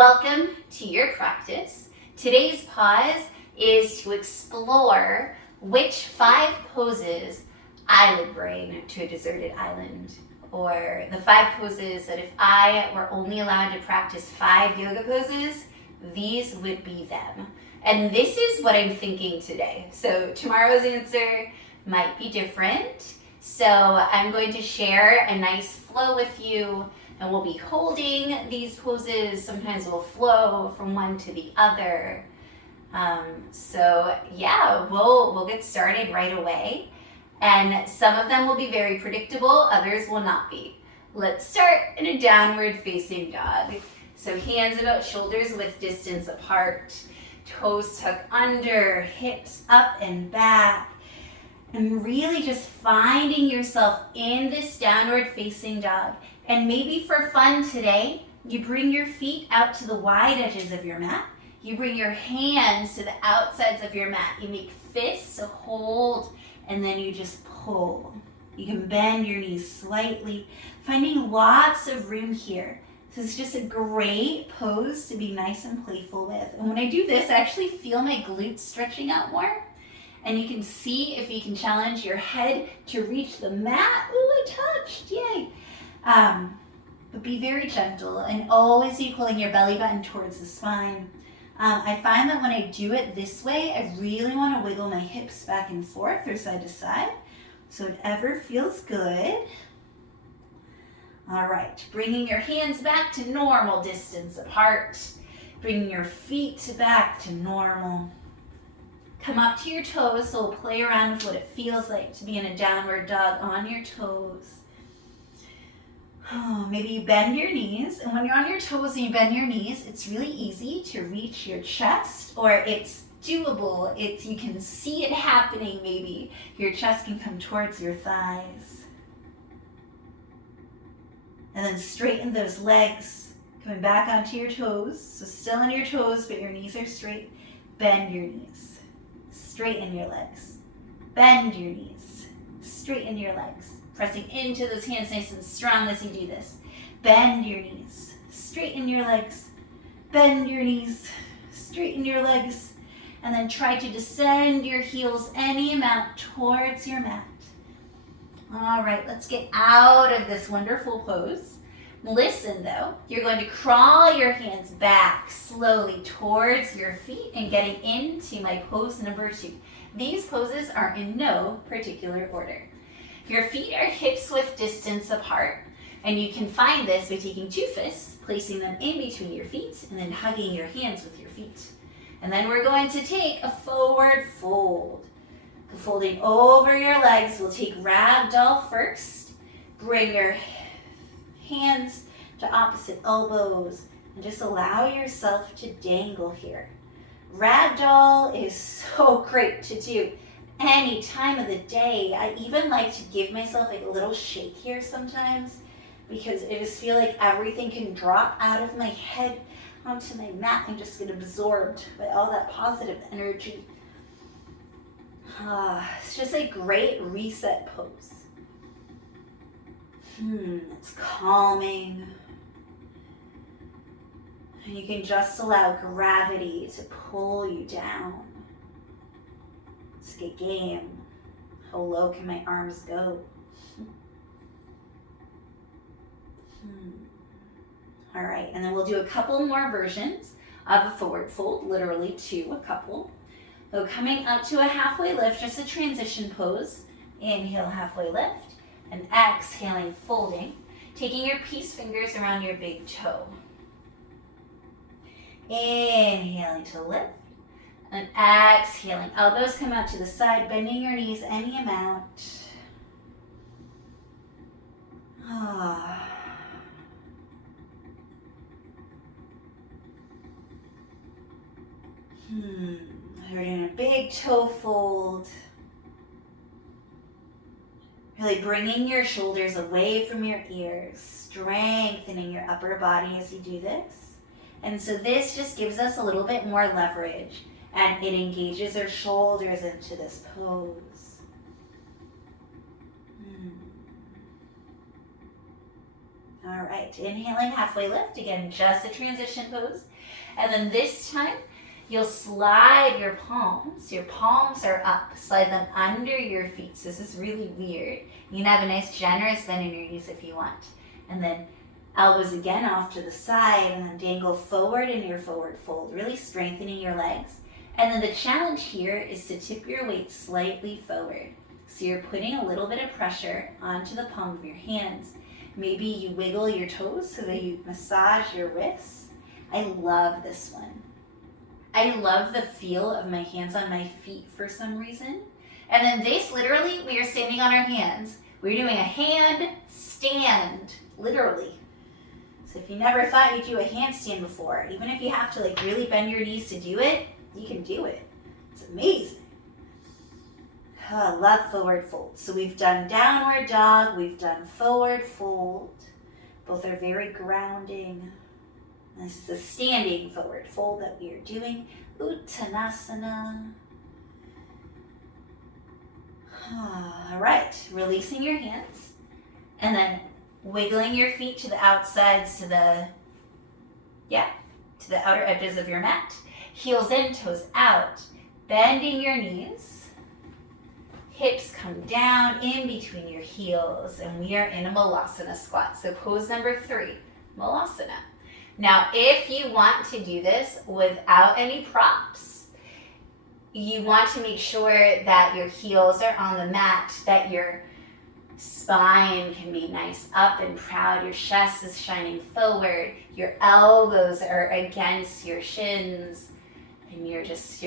welcome to your practice. Today's pause is to explore which 5 poses I would bring to a deserted island, or the 5 poses that if I were only allowed to practice 5 yoga poses, these would be them. And this is what I'm thinking today. So tomorrow's answer might be different. So I'm going to share a nice flow with you, and we'll be holding these poses. Sometimes we'll flow from one to the other. So yeah, we'll get started right away. And some of them will be very predictable, others will not be. Let's start in a downward facing dog. So hands about shoulders width distance apart, toes tuck under, hips up and back. And really just finding yourself in this downward facing dog. And maybe for fun today, you bring your feet out to the wide edges of your mat. You bring your hands to the outsides of your mat. You make fists to hold, and then you just pull. You can bend your knees slightly, finding lots of room here. So it's just a great pose to be nice and playful with. And when I do this, I actually feel my glutes stretching out more. And you can see if you can challenge your head to reach the mat. Ooh, I touched, yay. But be very gentle and always be pulling your belly button towards the spine. I find that when I do it this way, I really want to wiggle my hips back and forth or side to side. So whatever feels good. All right, bringing your hands back to normal distance apart. Bringing your feet back to normal. Come up to your toes, so we'll play around with what it feels like to be in a downward dog on your toes. Oh, maybe you bend your knees, and when you're on your toes and you bend your knees, it's really easy to reach your chest, or it's doable. You can see it happening maybe. Your chest can come towards your thighs. And then straighten those legs, coming back onto your toes. So still on your toes, but your knees are straight. Bend your knees. Straighten your legs. Bend your knees. Straighten your legs. Pressing into those hands nice and strong as you do this. Bend your knees. Straighten your legs. Bend your knees. Straighten your legs. And then try to descend your heels any amount towards your mat. All right, let's get out of this wonderful pose. Listen though, you're going to crawl your hands back slowly towards your feet and getting into my pose number 2. These poses are in no particular order. Your feet are hips width distance apart, and you can find this by taking 2 fists, placing them in between your feet, and then hugging your hands with your feet. And then we're going to take a forward fold. Folding over your legs, we'll take ragdoll first. Bring your hands to opposite elbows and just allow yourself to dangle here. Ragdoll is so great to do any time of the day. I even like to give myself like a little shake here sometimes because I just feel like everything can drop out of my head onto my mat and just get absorbed by all that positive energy. It's just a great reset pose. It's calming. And you can just allow gravity to pull you down. Let's get game. How low can my arms go? All right, and then we'll do a couple more versions of a forward fold, literally 2, a couple. So coming up to a halfway lift, just a transition pose. Inhale, halfway lift, and exhaling, folding. Taking your peace fingers around your big toe. Inhaling to lift, and exhaling. Elbows come out to the side, bending your knees any amount. We're doing a big toe fold. Really bringing your shoulders away from your ears, strengthening your upper body as you do this. And so this just gives us a little bit more leverage, and it engages our shoulders into this pose. All right, inhaling, halfway lift. Again, just a transition pose. And then this time, you'll slide your palms. Your palms are up. Slide them under your feet. So this is really weird. You can have a nice generous bend in your knees if you want. And then elbows again off to the side, and then dangle forward in your forward fold, really strengthening your legs. And then the challenge here is to tip your weight slightly forward. So you're putting a little bit of pressure onto the palm of your hands. Maybe you wiggle your toes so that you massage your wrists. I love this one. I love the feel of my hands on my feet for some reason. And then this, literally, we are standing on our hands. We're doing a handstand, literally. So if you never thought you'd do a handstand before, even if you have to like really bend your knees to do it, you can do it. It's amazing. Oh, I love forward fold. So we've done downward dog, we've done forward fold. Both are very grounding. This is the standing forward fold that we are doing. Uttanasana. All right, releasing your hands and then wiggling your feet to the outsides, to the outer edges of your mat. Heels in, toes out. Bending your knees. Hips come down in between your heels, and we are in a Malasana squat. So pose number 3, Malasana. Now, if you want to do this without any props, you want to make sure that your heels are on the mat, that your spine can be nice up and proud, your chest is shining forward, your elbows are against your shins, and you're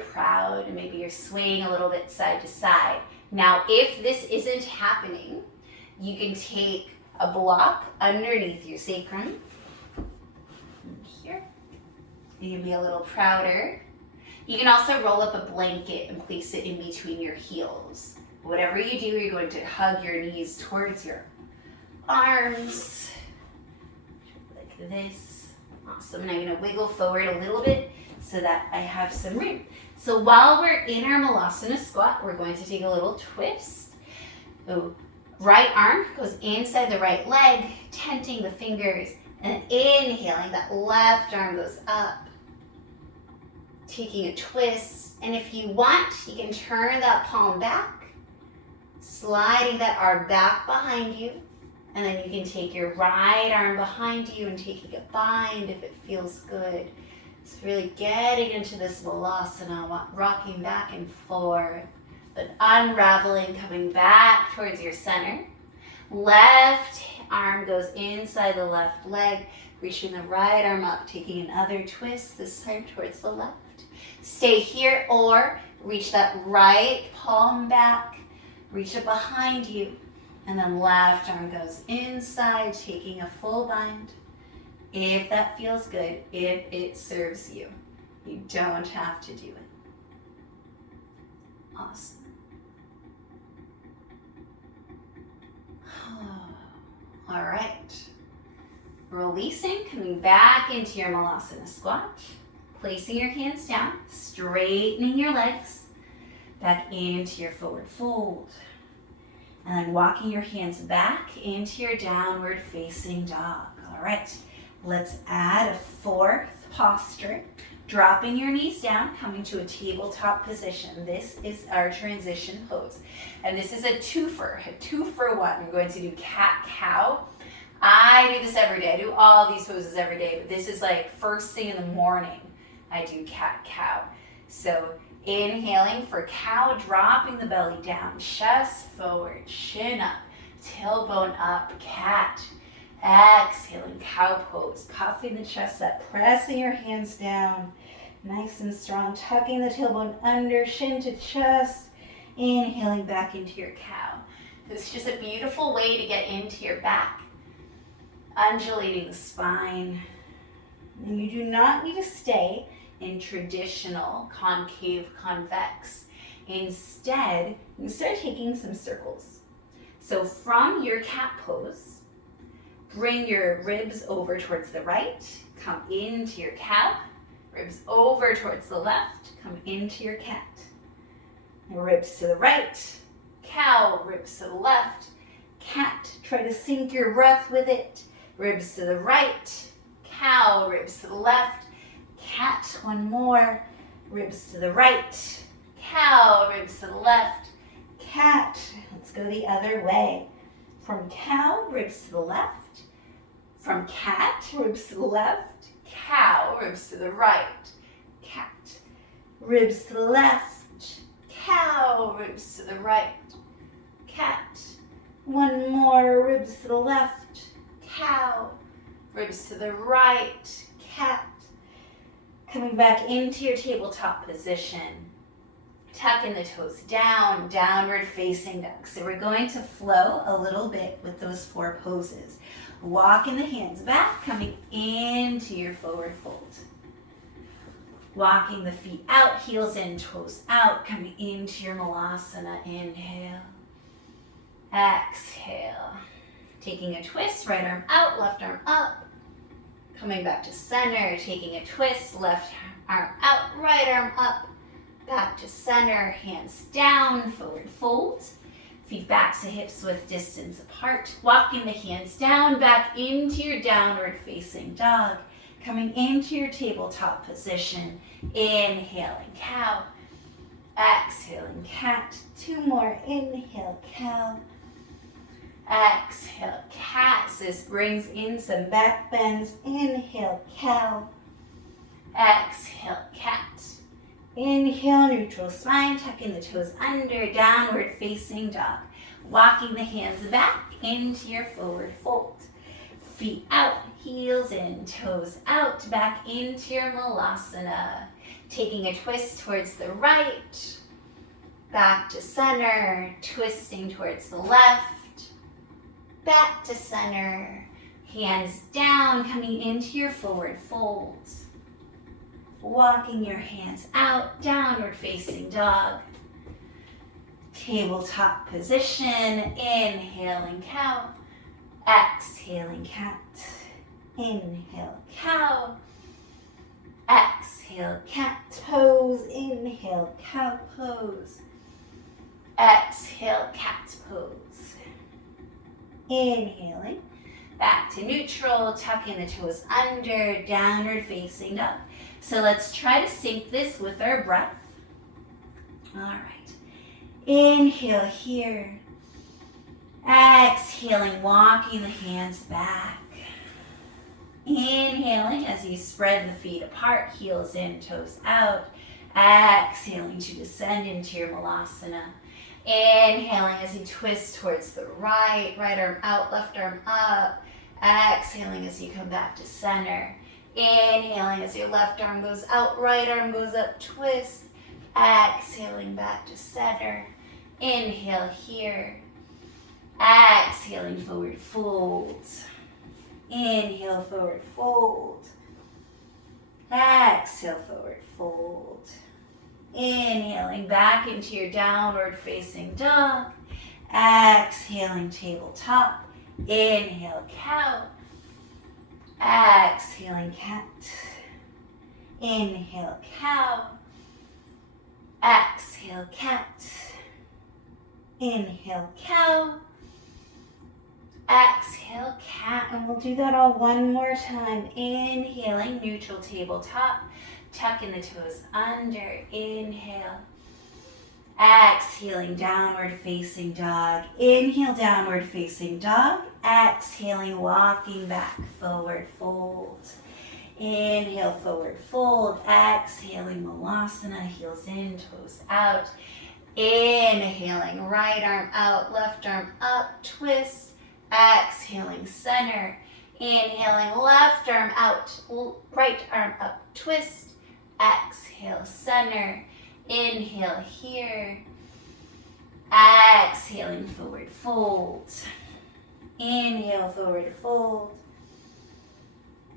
proud, and maybe you're swaying a little bit side to side. Now, if this isn't happening, you can take a block underneath your sacrum, here. You can be a little prouder. You can also roll up a blanket and place it in between your heels. Whatever you do, you're going to hug your knees towards your arms, like this. Awesome, and I'm gonna wiggle forward a little bit so that I have some room. So while we're in our Malasana squat, we're going to take a little twist. The right arm goes inside the right leg, tenting the fingers, and inhaling, that left arm goes up, taking a twist. And if you want, you can turn that palm back, sliding that arm back behind you, and then you can take your right arm behind you and taking a bind if it feels good. It's really getting into this Malasana, rocking back and forth, but unraveling, coming back towards your center. Left arm goes inside the left leg, reaching the right arm up, taking another twist, this time towards the left. Stay here or reach that right palm back, reach it behind you, and then left arm goes inside, taking a full bind. If that feels good, if it serves you, you don't have to do it. Awesome. All right. Releasing, coming back into your Malasana squat, placing your hands down, straightening your legs, back into your forward fold. And then walking your hands back into your downward facing dog. All right. Let's add a 4th posture, dropping your knees down, coming to a tabletop position. This is our transition pose. And this is a 2-for-1. I'm going to do cat-cow. I do this every day. I do all these poses every day, but this is like first thing in the morning. I do cat-cow. So inhaling for cow, dropping the belly down, chest forward, chin up, tailbone up, cat. Exhaling, cow pose, puffing the chest up, pressing your hands down, nice and strong, tucking the tailbone under, shin to chest, inhaling back into your cow. It's just a beautiful way to get into your back, undulating the spine. And you do not need to stay in traditional concave convex. Instead, you start taking some circles. So from your cat pose, bring your ribs over towards the right, come into your cow, ribs over towards the left, come into your cat. Ribs to the right, cow, ribs to the left, cat. Try to sync your breath with it. ribs to the right, cow, ribs to the left, cat, one more, ribs to the right, cow, ribs to the left, cat. Let's go the other way. From cow, ribs to the left, from cat, ribs to the left, cow, ribs to the right, cat, ribs to the left, cow, ribs to the right, cat. One more, ribs to the left, cow, ribs to the right, cat. Coming back into your tabletop position. Tucking the toes down, downward facing dog. So we're going to flow a little bit with those 4 poses. Walking the hands back, coming into your forward fold. Walking the feet out, heels in, toes out, coming into your malasana. Inhale. Exhale. Taking a twist, right arm out, left arm up. Coming back to center, taking a twist, left arm out, right arm up. Back to center, hands down, forward fold. Feet back to hips with distance apart. Walking the hands down, back into your downward facing dog. Coming into your tabletop position. Inhaling cow. Exhaling cat. 2 more. Inhale cow. Exhale cat. So this brings in some back bends. Inhale cow. Exhale cat. Inhale, neutral spine, tucking the toes under, downward facing dog. Walking the hands back into your forward fold. Feet out, heels in, toes out, back into your malasana. Taking a twist towards the right, back to center, twisting towards the left, back to center, hands down, coming into your forward fold. Walking your hands out, downward facing dog. Tabletop position, inhaling cow, exhaling cat. Inhale cow, exhale cat pose, inhale cow pose, exhale cat pose. Inhaling, back to neutral, tucking the toes under, downward facing dog. So let's try to sync this with our breath. All right. Inhale here. Exhaling, walking the hands back. Inhaling as you spread the feet apart, heels in, toes out. Exhaling to descend into your malasana. Inhaling as you twist towards the right, right arm out, left arm up. Exhaling as you come back to center. Inhaling as your left arm goes out, right arm goes up, twist. Exhaling back to center. Inhale here. Exhaling, forward fold. Inhale, forward fold. Exhale, forward fold. Inhaling back into your downward facing dog. Exhaling, tabletop. Inhale, cow. Exhaling cat. Inhale cow. Exhale cat. Inhale cow. Exhale cat. And we'll do that all one more time. Inhaling, neutral tabletop. Tucking the toes under. Inhale. Exhaling, downward facing dog. Inhale, downward facing dog. Exhaling, walking back, forward fold. Inhale, forward fold. Exhaling, malasana, heels in, toes out. Inhaling, right arm out, left arm up, twist. Exhaling, center. Inhaling, left arm out, right arm up, twist. Exhale, center. Inhale here. Exhaling, forward fold. Inhale, forward fold.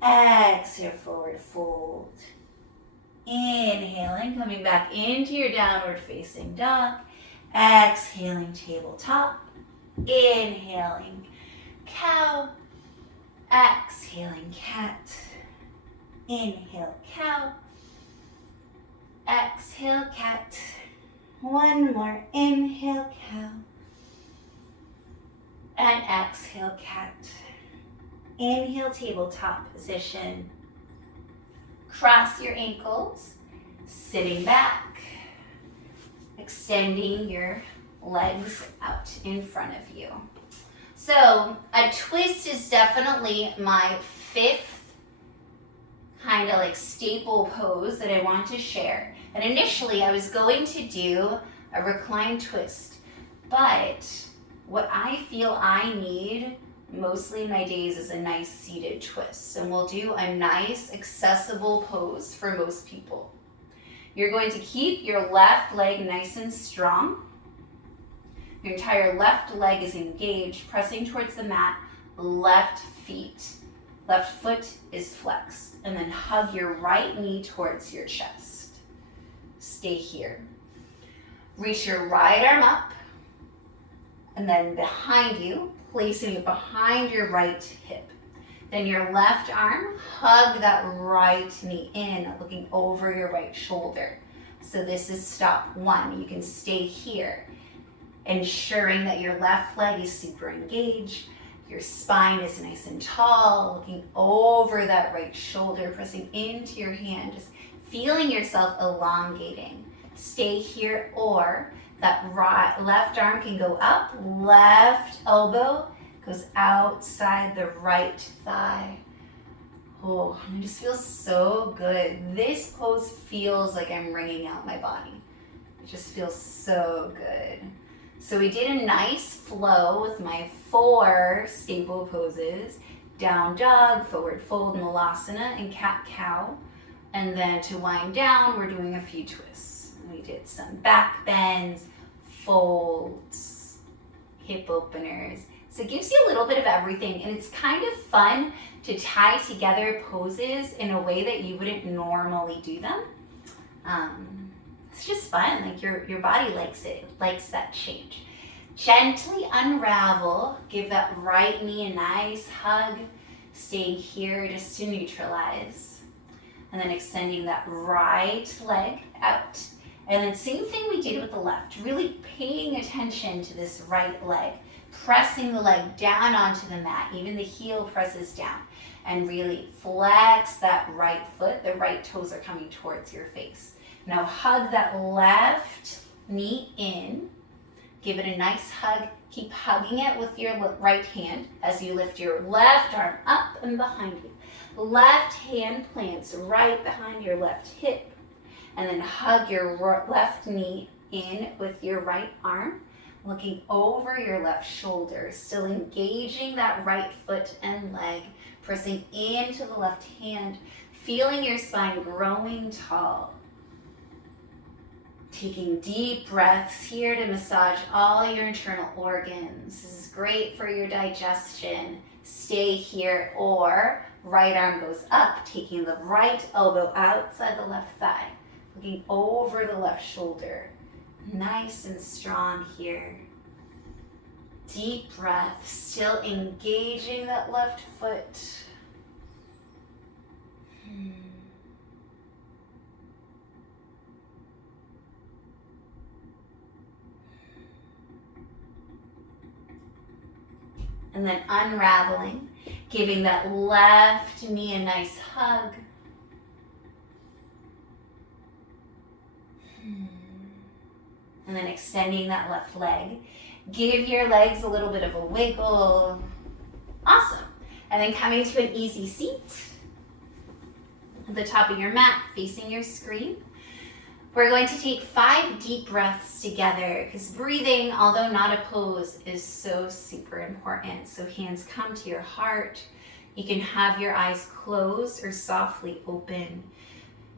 Exhale, forward fold. Inhaling, coming back into your downward facing dog. Exhaling, tabletop. Inhaling, cow. Exhaling, cat. Inhale, cow. Exhale, cat. One more. Inhale, cow. And exhale, cat. Inhale, tabletop position. Cross your ankles, sitting back, extending your legs out in front of you. So a twist is definitely my fifth kind of like staple pose that I want to share. And initially I was going to do a recline twist, but what I feel I need mostly in my days is a nice seated twist. And we'll do a nice accessible pose for most people. You're going to keep your left leg nice and strong. Your entire left leg is engaged, pressing towards the mat, left foot is flexed. And then hug your right knee towards your chest. Stay here. Reach your right arm up, and then behind you, placing it behind your right hip. Then your left arm, hug that right knee in, looking over your right shoulder. So this is stop one. You can stay here, ensuring that your left leg is super engaged. Your spine is nice and tall, looking over that right shoulder, pressing into your hand, just feeling yourself elongating. Stay here, or that left arm can go up, left elbow goes outside the right thigh. Oh, it just feels so good. This pose feels like I'm wringing out my body. It just feels so good. So we did a nice flow with my 4 staple poses: down dog, forward fold, malasana, and cat-cow. And then to wind down, we're doing a few twists. We did some back bends, folds, hip openers. So it gives you a little bit of everything, and it's kind of fun to tie together poses in a way that you wouldn't normally do them. It's just fun, like your body likes it, likes that change. Gently unravel, give that right knee a nice hug, staying here just to neutralize. And then extending that right leg out. And then same thing we did with the left, really paying attention to this right leg, pressing the leg down onto the mat, even the heel presses down, and really flex that right foot. The right toes are coming towards your face. Now hug that left knee in, give it a nice hug, keep hugging it with your right hand as you lift your left arm up and behind you. Left hand plants right behind your left hip. And then hug your left knee in with your right arm, looking over your left shoulder, still engaging that right foot and leg, pressing into the left hand, feeling your spine growing tall. Taking deep breaths here to massage all your internal organs. This is great for your digestion. Stay here, or right arm goes up, taking the right elbow outside the left thigh. Looking over the left shoulder. Nice and strong here. Deep breath, still engaging that left foot. And then unraveling, giving that left knee a nice hug. And then extending that left leg. Give your legs a little bit of a wiggle. Awesome. And then coming to an easy seat at the top of your mat, facing your screen. We're going to take 5 deep breaths together, because breathing, although not a pose, is so super important. So hands come to your heart. You can have your eyes closed or softly open.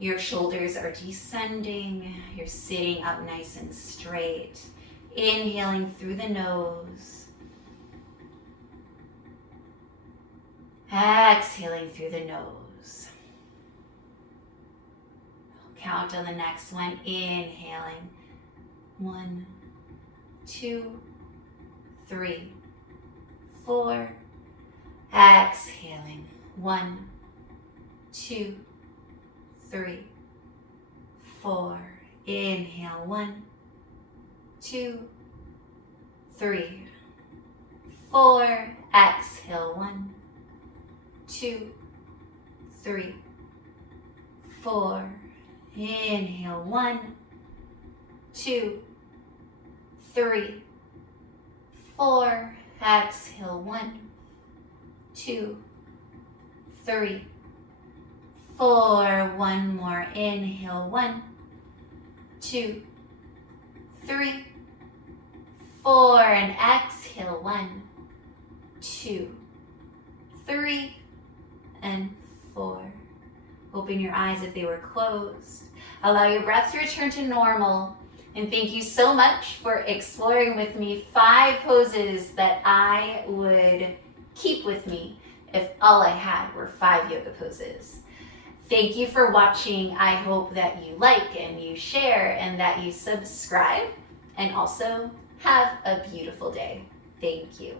Your shoulders are descending. You're sitting up nice and straight. Inhaling through the nose. Exhaling through the nose. Count on the next one. Inhaling. 1, 2, 3, 4. Exhaling. 1, 2, 3, 4. Inhale. 1, 2, 3, 4. Exhale. 1, 2, 3, 4. Inhale, 1, 2, 3, 4. Exhale, 1, 2, 3, 4. One more. Inhale, 1, 2, 3, 4. And exhale, 1, 2, 3, and 4. Open your eyes if they were closed. Allow your breath to return to normal. And thank you so much for exploring with me 5 poses that I would keep with me if all I had were 5 yoga poses. Thank you for watching. I hope that you like and you share and that you subscribe. And also have a beautiful day. Thank you.